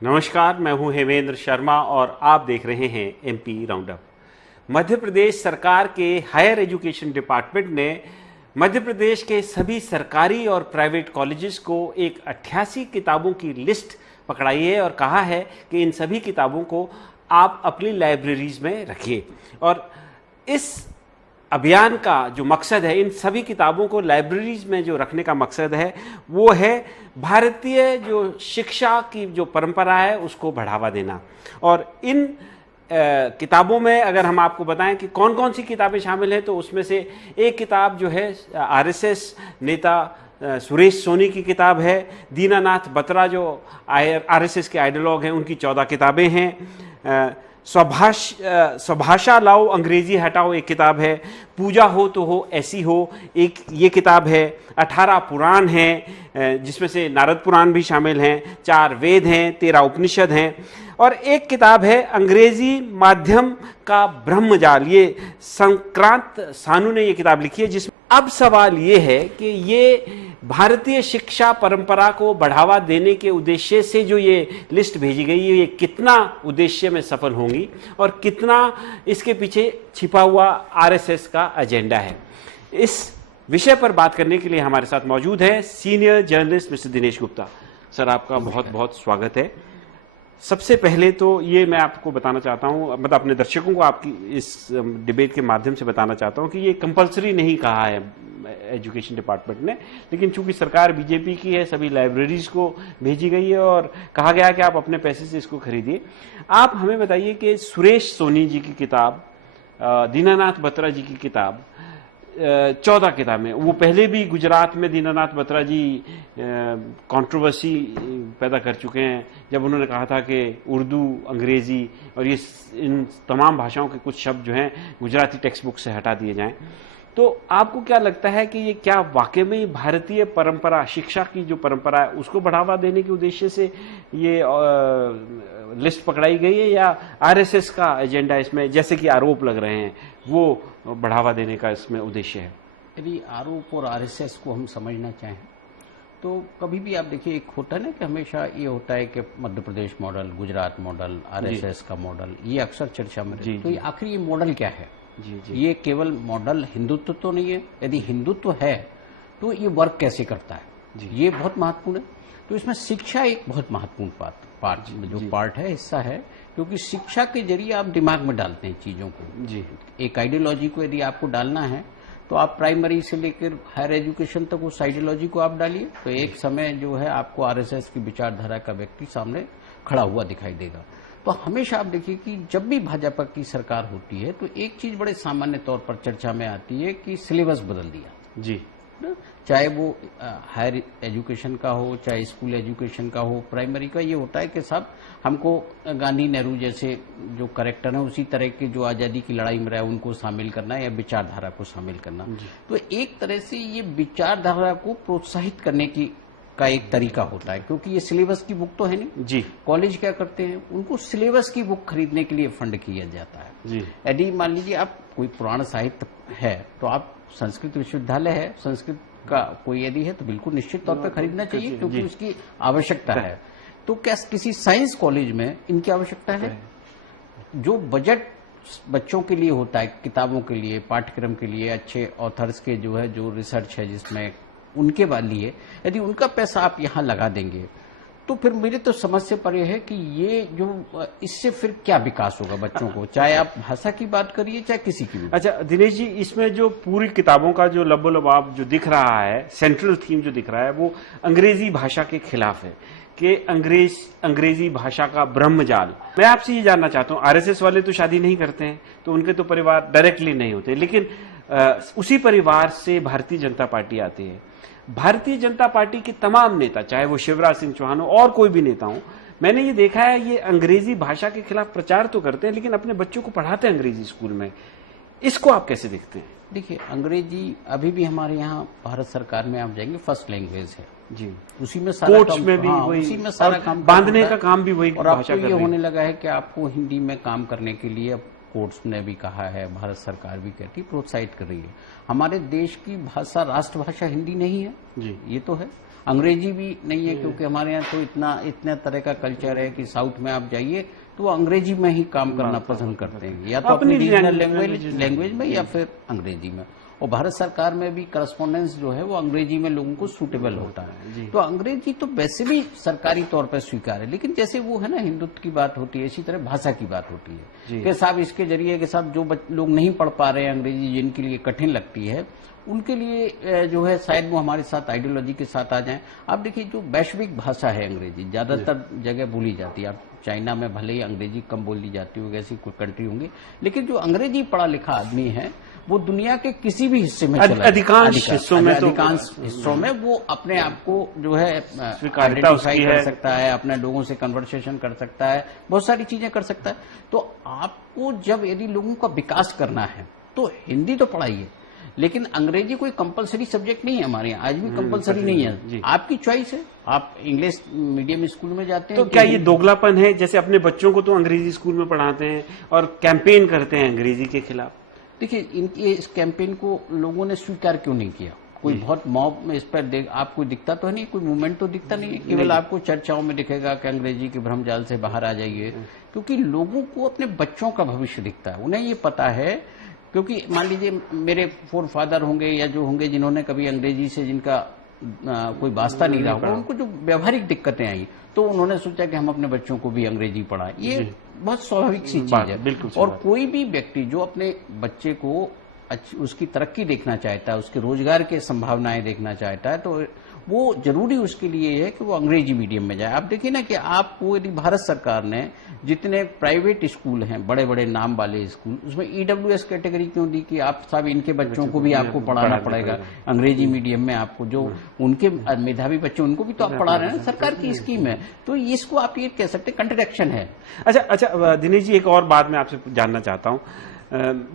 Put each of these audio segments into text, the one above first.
नमस्कार, मैं हूं हेमेंद्र शर्मा और आप देख रहे हैं एमपी राउंडअप। मध्य प्रदेश सरकार के हायर एजुकेशन डिपार्टमेंट ने मध्य प्रदेश के सभी सरकारी और प्राइवेट कॉलेजेस को एक 88 किताबों की लिस्ट पकड़ाई है और कहा है कि इन सभी किताबों को आप अपनी लाइब्रेरीज में रखिए। और इस अभियान का जो मकसद है, इन सभी किताबों को लाइब्रेरीज में जो रखने का मकसद है वो है भारतीय जो शिक्षा की जो परंपरा है उसको बढ़ावा देना। और इन किताबों में अगर हम आपको बताएं कि कौन कौन सी किताबें शामिल हैं, तो उसमें से एक किताब जो है आरएसएस नेता सुरेश सोनी की किताब है। दीनानाथ बत्रा जो आरएसएस के आइडियोलॉग हैं उनकी 14 किताबें हैं। स्वभाषा लाओ अंग्रेजी हटाओ एक किताब है। पूजा हो तो हो ऐसी हो एक ये किताब है। 18 पुराण हैं जिसमें से नारद पुराण भी शामिल हैं। 4 वेद हैं, 13 उपनिषद हैं और एक किताब है अंग्रेजी माध्यम का ब्रह्मजाल। ये संक्रांत सानू ने ये किताब लिखी है। जिसमें अब सवाल ये है कि ये भारतीय शिक्षा परंपरा को बढ़ावा देने के उद्देश्य से जो ये लिस्ट भेजी गई है, ये कितना उद्देश्य में सफल होंगी और कितना इसके पीछे छिपा हुआ आरएसएस का एजेंडा है। इस विषय पर बात करने के लिए हमारे साथ मौजूद है senior journalist mister Dinesh Gupta. Sir, आपका बहुत बहुत स्वागत है। सबसे पहले तो ये मैं आपको बताना चाहता हूँ, मतलब अपने दर्शकों को आपकी इस डिबेट के माध्यम से बताना चाहता हूँ कि ये कंपलसरी नहीं कहा है एजुकेशन डिपार्टमेंट ने, लेकिन चूंकि सरकार बीजेपी की है, सभी लाइब्रेरीज को भेजी गई है और कहा गया कि आप अपने पैसे से इसको खरीदिए। आप हमें बताइए कि सुरेश सोनी जी की किताब, दीनानाथ बत्रा जी की किताब, 14 किताबें, वो पहले भी गुजरात में दीनानाथ बत्रा जी कंट्रोवर्सी पैदा कर चुके हैं जब उन्होंने कहा था कि उर्दू, अंग्रेजी और ये इन तमाम भाषाओं के कुछ शब्द जो हैं गुजराती टेक्स्ट बुक से हटा दिए जाएं। तो आपको क्या लगता है कि ये क्या वाकई में भारतीय परंपरा, शिक्षा की जो परंपरा है उसको बढ़ावा देने के उद्देश्य से ये लिस्ट पकड़ाई गई है, या आरएसएस का एजेंडा इसमें, जैसे कि आरोप लग रहे हैं, वो बढ़ावा देने का इसमें उद्देश्य है? यदि आरोप और आरएसएस को हम समझना चाहें तो कभी भी आप देखिए, एक होता है ना कि हमेशा ये होता है कि Madhya Pradesh model, Gujarat model, RSS का मॉडल, ये अक्सर चर्चा में रहता है। तो ये आखिर ये मॉडल क्या है? ये केवल मॉडल हिंदुत्व तो नहीं है। यदि हिंदुत्व है तो ये वर्क कैसे करता है, ये बहुत महत्वपूर्ण है। तो इसमें शिक्षा एक बहुत महत्वपूर्ण पार्ट है, हिस्सा है, क्योंकि शिक्षा के जरिए आप दिमाग में डालते हैं चीजों को। एक आइडियोलॉजी को यदि आपको डालना है तो आप प्राइमरी से लेकर हायर एजुकेशन तक उस आइडियोलॉजी को आप डालिए, तो एक समय जो है आपको आरएसएस की विचारधारा का व्यक्ति सामने खड़ा हुआ दिखाई देगा। तो हमेशा आप देखिए कि जब भी भाजपा की सरकार होती है तो एक चीज बड़े सामान्य तौर पर चर्चा में आती है कि सिलेबस बदल दिया। चाहे वो हायर एजुकेशन का हो, चाहे स्कूल एजुकेशन का हो, प्राइमरी का। ये होता है कि साहब हमको गांधी नेहरू जैसे जो कैरेक्टर है उसी तरह के जो आजादी की लड़ाई में रहे उनको शामिल करना है या विचारधारा को शामिल करना। तो एक तरह से ये विचारधारा को प्रोत्साहित करने की का एक तरीका होता है, क्योंकि ये सिलेबस की बुक तो है नहीं। कॉलेज क्या करते हैं, उनको सिलेबस की बुक खरीदने के लिए फंड किया जाता है। यदि मान लीजिए आप कोई पुराण साहित्य है तो आप संस्कृत विश्वविद्यालय है, संस्कृत का कोई यदि है तो बिल्कुल निश्चित तौर पर खरीदना चाहिए, क्योंकि उसकी आवश्यकता है। तो क्या किसी साइंस कॉलेज में इनकी आवश्यकता है? जो बजट बच्चों के लिए होता है, किताबों के लिए, पाठ्यक्रम के लिए, अच्छे ऑथर्स के जो है जो रिसर्च है जिसमें उनके लिए, यदि उनका पैसा आप यहाँ लगा देंगे तो फिर मेरे तो समझ से परे है कि ये जो इससे फिर क्या विकास होगा बच्चों को, चाहे आप भाषा की बात करिए चाहे किसी की भी। अच्छा दिनेश जी, इसमें जो पूरी किताबों का जो लबोलबाब जो दिख रहा है, सेंट्रल थीम जो दिख रहा है, वो अंग्रेजी भाषा के खिलाफ है कि अंग्रेजी भाषा का ब्रह्मजाल। मैं आपसे ये जानना चाहता हूँ, आरएसएस वाले तो शादी नहीं करते हैं तो उनके तो परिवार डायरेक्टली नहीं होते, लेकिन उसी परिवार से भारतीय जनता पार्टी आती है। भारतीय जनता पार्टी के तमाम नेता, चाहे वो शिवराज सिंह चौहान हो और कोई भी नेता हो, मैंने ये देखा है, ये अंग्रेजी भाषा के खिलाफ प्रचार तो करते हैं लेकिन अपने बच्चों को पढ़ाते हैं अंग्रेजी स्कूल में। इसको आप कैसे देखते हैं? देखिए, अंग्रेजी अभी भी हमारे यहाँ भारत सरकार में आप जाएंगे फर्स्ट लैंग्वेज है जी। उसी में सारा काम, में भी वही, उसी में सारा काम, बांधने का काम भी वही। और अब तो ये होने लगा है कि आपको हिंदी में काम करने के लिए कोर्ट्स ने भी कहा है, भारत सरकार भी कहती प्रोत्साहित कर रही है। हमारे देश की भाषा, राष्ट्रभाषा हिंदी नहीं है जी, ये तो है। अंग्रेजी भी नहीं है, क्योंकि हमारे यहाँ तो इतना तरह का कल्चर है कि साउथ में आप जाइए तो वो अंग्रेजी में ही काम करना पसंद करते हैं, या तो अपनी रीजनल लैंग्वेज में या फिर अंग्रेजी में। और भारत सरकार में भी करस्पॉन्डेंस जो है वो अंग्रेजी में लोगों को सूटेबल होता है। तो अंग्रेजी तो वैसे भी सरकारी तौर पर स्वीकार है, लेकिन जैसे वो है ना हिंदुत्व की बात होती है, इसी तरह भाषा की बात होती है कि साहब इसके जरिए के साहब जो लोग नहीं पढ़ पा रहे हैं अंग्रेजी, जिनके लिए कठिन लगती है, उनके लिए जो है शायद वो हमारे साथ आइडियोलॉजी के साथ आ जाएं। आप देखिए जो वैश्विक भाषा है अंग्रेजी, ज्यादातर जगह बोली जाती है। आप चाइना में भले ही अंग्रेजी कम बोली जाती होगी, ऐसी कोई कंट्री होंगी, लेकिन जो अंग्रेजी पढ़ा लिखा आदमी है वो दुनिया के किसी भी हिस्से में अधिकांश हिस्सों में वो अपने आप को जो है आइडेंटिफाई कर सकता है, अपने लोगों से कन्वर्सेशन कर सकता है, बहुत सारी चीजें कर सकता है। तो आपको जब यदि लोगों का विकास करना है तो हिंदी तो पढ़ाइए, लेकिन अंग्रेजी कोई कंपलसरी सब्जेक्ट नहीं है हमारे यहाँ, आज भी कंपलसरी नहीं है, आपकी चॉइस है। आप इंग्लिश मीडियम स्कूल में जाते हैं तो क्या ये दोगलापन है? जैसे अपने बच्चों को तो अंग्रेजी स्कूल में पढ़ाते हैं और कैंपेन करते हैं अंग्रेजी के खिलाफ। देखिए इस कैंपेन को लोगों ने स्वीकार क्यों नहीं किया? कोई बहुत मॉब में इस पर आपको दिखता तो है नहीं, कोई मूवमेंट तो दिखता नहीं है, केवल आपको चर्चाओं में दिखेगा कि अंग्रेजी के भ्रमजाल से बाहर आ जाइए, क्योंकि लोगों को अपने बच्चों का भविष्य दिखता है। उन्हें ये पता है, क्योंकि मान लीजिए मेरे फोर फादर होंगे या जो होंगे जिन्होंने कभी अंग्रेजी से जिनका कोई वास्ता नहीं रहा होगा, उनको जो व्यवहारिक दिक्कतें आई तो उन्होंने सोचा कि हम अपने बच्चों को भी अंग्रेजी पढ़ाएं। ये बहुत स्वाभाविक सी चीज है। और कोई भी व्यक्ति जो अपने बच्चे को उसकी तरक्की देखना चाहता है, उसके रोजगार के संभावनाएं देखना चाहता है, तो वो जरूरी उसके लिए है कि वो अंग्रेजी मीडियम में जाए। आप देखिए ना कि आपको यदि भारत सरकार ने जितने प्राइवेट स्कूल हैं, बड़े बड़े नाम वाले स्कूल, उसमें EWS कैटेगरी क्यों दी कि आप साहब इनके बच्चों को भी आपको पढ़ाना पड़ेगा अंग्रेजी मीडियम में, आपको जो उनके मेधावी बच्चे उनको भी तो आप पढ़ा रहे हैं, सरकार की स्कीम है। तो इसको आप ये कह सकते हैं कंट्रडिक्शन है। अच्छा दिनेश जी, एक और बात मैं आपसे जानना चाहता हूँ।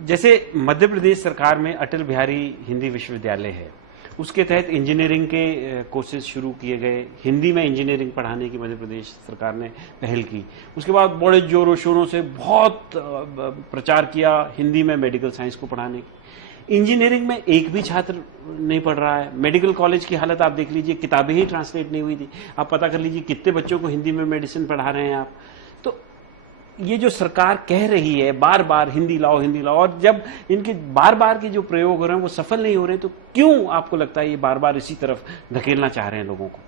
जैसे मध्य प्रदेश सरकार में अटल बिहारी हिंदी विश्वविद्यालय है, उसके तहत इंजीनियरिंग के कोर्सेज शुरू किए गए, हिंदी में इंजीनियरिंग पढ़ाने की मध्य प्रदेश सरकार ने पहल की। उसके बाद बड़े जोरों शोरों से बहुत प्रचार किया हिंदी में मेडिकल साइंस को पढ़ाने की। इंजीनियरिंग में एक भी छात्र नहीं पढ़ रहा है। मेडिकल कॉलेज की हालत आप देख लीजिए, किताबें ही ट्रांसलेट नहीं हुई थी। आप पता कर लीजिए कितने बच्चों को हिंदी में मेडिसिन पढ़ा रहे हैं आप। तो ये जो सरकार कह रही है बार बार हिंदी लाओ हिंदी लाओ, और जब इनके बार बार के जो प्रयोग हो रहे हैं वो सफल नहीं हो रहे, तो क्यों आपको लगता है ये बार बार इसी तरफ धकेलना चाह रहे हैं लोगों को?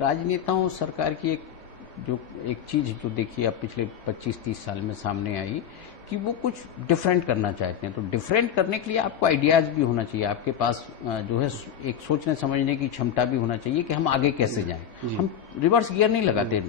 राजनेताओं सरकार की एक चीज जो देखिए अब पिछले 25-30 साल में सामने आई कि वो कुछ डिफरेंट करना चाहते हैं। तो डिफरेंट करने के लिए आपको आइडियाज भी होना चाहिए, आपके पास जो है एक सोचने समझने की क्षमता भी होना चाहिए कि हम आगे कैसे जाएं। हम रिवर्स गियर नहीं लगाते।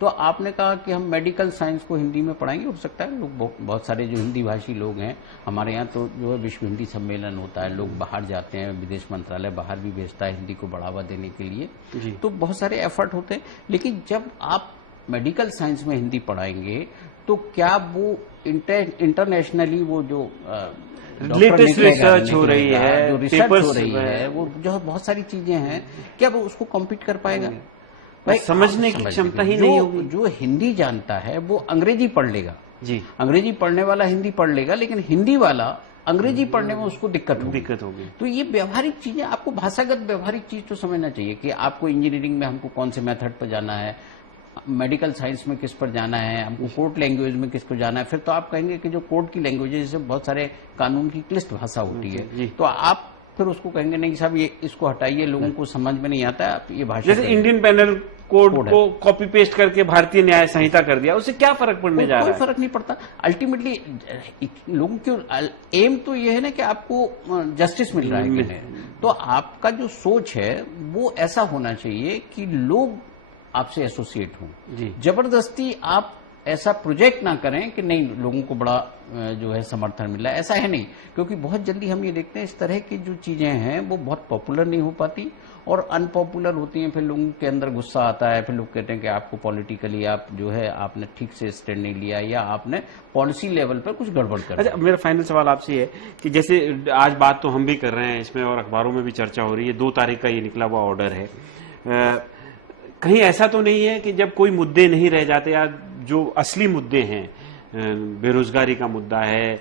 तो आपने कहा कि हम मेडिकल साइंस को हिंदी में पढ़ाएंगे, हो सकता है लोग बहुत सारे जो हिंदी भाषी लोग हैं हमारे यहाँ, तो जो है विश्व हिंदी सम्मेलन होता है, लोग बाहर जाते हैं, विदेश मंत्रालय बाहर भी भेजता है हिंदी को बढ़ावा देने के लिए, तो बहुत सारे एफर्ट होते हैं। लेकिन जब आप मेडिकल साइंस में हिंदी पढ़ाएंगे तो क्या वो इंटरनेशनली वो जो लेटेस्ट रिसर्च हो रही है, जो रिसर्च हो रही है, वो जो बहुत सारी चीजें हैं, क्या वो उसको कॉम्पीट कर पाएगा? भाई समझने की क्षमता ही नहीं होगी। जो हिंदी जानता है वो अंग्रेजी पढ़ लेगा जी, अंग्रेजी पढ़ने वाला हिंदी पढ़ लेगा, लेकिन हिंदी वाला अंग्रेजी पढ़ने में उसको दिक्कत होगी। तो ये व्यवहारिक चीजें, आपको भाषागत व्यवहारिक चीज तो समझना चाहिए कि आपको इंजीनियरिंग में हमको कौन से मेथड पर जाना है, मेडिकल साइंस में किस पर जाना है, हमको कोर्ट लैंग्वेज में किस को जाना है। फिर तो आप कहेंगे कि जो कोर्ट की लैंग्वेज है, जैसे बहुत सारे कानून की क्लिष्ट भाषा होती है, तो आप फिर उसको कहेंगे नहीं साहब ये इसको हटाइए, लोगों को समझ में नहीं आता, आप ये भाषा जैसे इंडियन पेनल कोड को कॉपी पेस्ट करके भारतीय न्याय संहिता कर दिया, उससे क्या फर्क पड़ने जा रहा है? कोई फर्क नहीं पड़ता। अल्टीमेटली लोगों की एम तो ये है ना कि आपको जस्टिस मिल रहा है कि नहीं। तो आपका जो सोच है वो ऐसा होना चाहिए कि लोग आपसे एसोसिएट हों। जबरदस्ती आप ऐसा प्रोजेक्ट ना करें कि नहीं लोगों को बड़ा जो है समर्थन मिला है, ऐसा है नहीं। क्योंकि बहुत जल्दी हम ये देखते हैं इस तरह की जो चीजें हैं वो बहुत पॉपुलर नहीं हो पाती और अनपॉपुलर होती हैं, फिर लोगों के अंदर गुस्सा आता है, फिर लोग कहते हैं कि आपको पॉलिटिकली आप जो है आपने ठीक से स्टैंड नहीं लिया या आपने पॉलिसी लेवल पर कुछ गड़बड़ कर। अच्छा, मेरा फाइनल सवाल आपसे है कि जैसे आज बात तो हम भी कर रहे हैं इसमें और अखबारों में भी चर्चा हो रही है, 2 तारीख का ये निकला हुआ ऑर्डर है, कहीं ऐसा तो नहीं है कि जब कोई मुद्दे नहीं रह जाते या जो असली मुद्दे हैं बेरोजगारी का मुद्दा है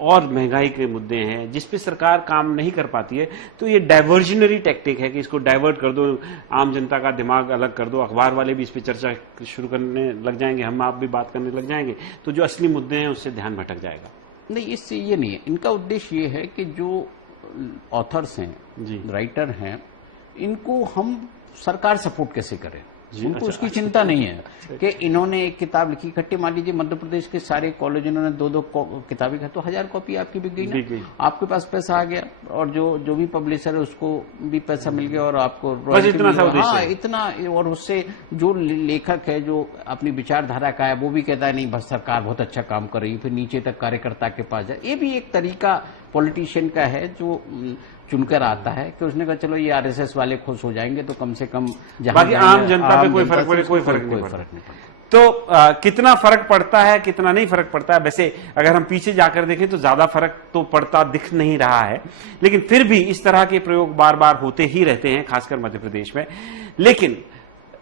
और महंगाई के मुद्दे हैं जिस पे सरकार काम नहीं कर पाती है, तो ये डाइवर्जनरी टैक्टिक है कि इसको डाइवर्ट कर दो, आम जनता का दिमाग अलग कर दो, अखबार वाले भी इस पे चर्चा शुरू करने लग जाएंगे, हम आप भी बात करने लग जाएंगे, तो जो असली मुद्दे हैं उससे ध्यान भटक जाएगा। नहीं, इससे ये नहीं है। इनका उद्देश्य ये है कि जो ऑथर्स हैं, राइटर हैं, इनको हम सरकार सपोर्ट कैसे करें, उनको उसकी चिंता नहीं है कि इन्होंने एक किताब लिखी, इकट्ठे मान लीजिए मध्य प्रदेश के सारे कॉलेज इन्होंने 2-2 किताबें लिखी, तो 1000 कॉपी आपकी बिक गई ना, आपके पास पैसा आ गया और जो भी पब्लिशर है उसको भी पैसा मिल गया और आपको हाँ इतना, और उससे जो लेखक है जो अपनी विचारधारा का है वो भी कहता है नहीं बस सरकार बहुत अच्छा काम कर रही है, फिर नीचे तक कार्यकर्ता के पास जाए। ये भी एक तरीका पॉलिटिशियन का है जो चुनकर आता है कि उसने कहा चलो ये आरएसएस वाले खुश हो जाएंगे तो कम से कम बाकी आम जनता पे कोई फर्क नहीं पड़ता। तो कितना फर्क पड़ता है, कितना नहीं फर्क पड़ता है, वैसे अगर हम पीछे जाकर देखें तो ज्यादा फर्क तो पड़ता दिख नहीं रहा है, लेकिन फिर भी इस तरह के प्रयोग बार बार होते ही रहते हैं, खासकर मध्य प्रदेश में। लेकिन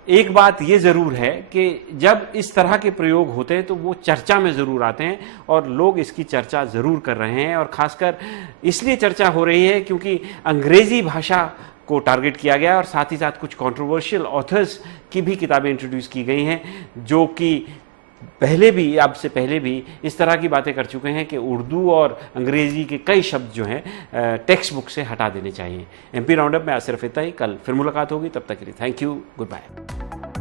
एक बात यह जरूर है कि जब इस तरह के प्रयोग होते हैं तो वो चर्चा में जरूर आते हैं और लोग इसकी चर्चा जरूर कर रहे हैं, और खासकर इसलिए चर्चा हो रही है क्योंकि अंग्रेजी भाषा को टारगेट किया गया और साथ ही साथ कुछ कंट्रोवर्शियल ऑथर्स की भी किताबें इंट्रोड्यूस की गई हैं जो कि पहले भी, अब से पहले भी इस तरह की बातें कर चुके हैं कि उर्दू और अंग्रेजी के कई शब्द जो हैं टेक्स्ट बुक से हटा देने चाहिए। एमपी राउंडअप में आज सिर्फ इतना ही, कल फिर मुलाकात होगी, तब तक के लिए थैंक यू, गुड बाय।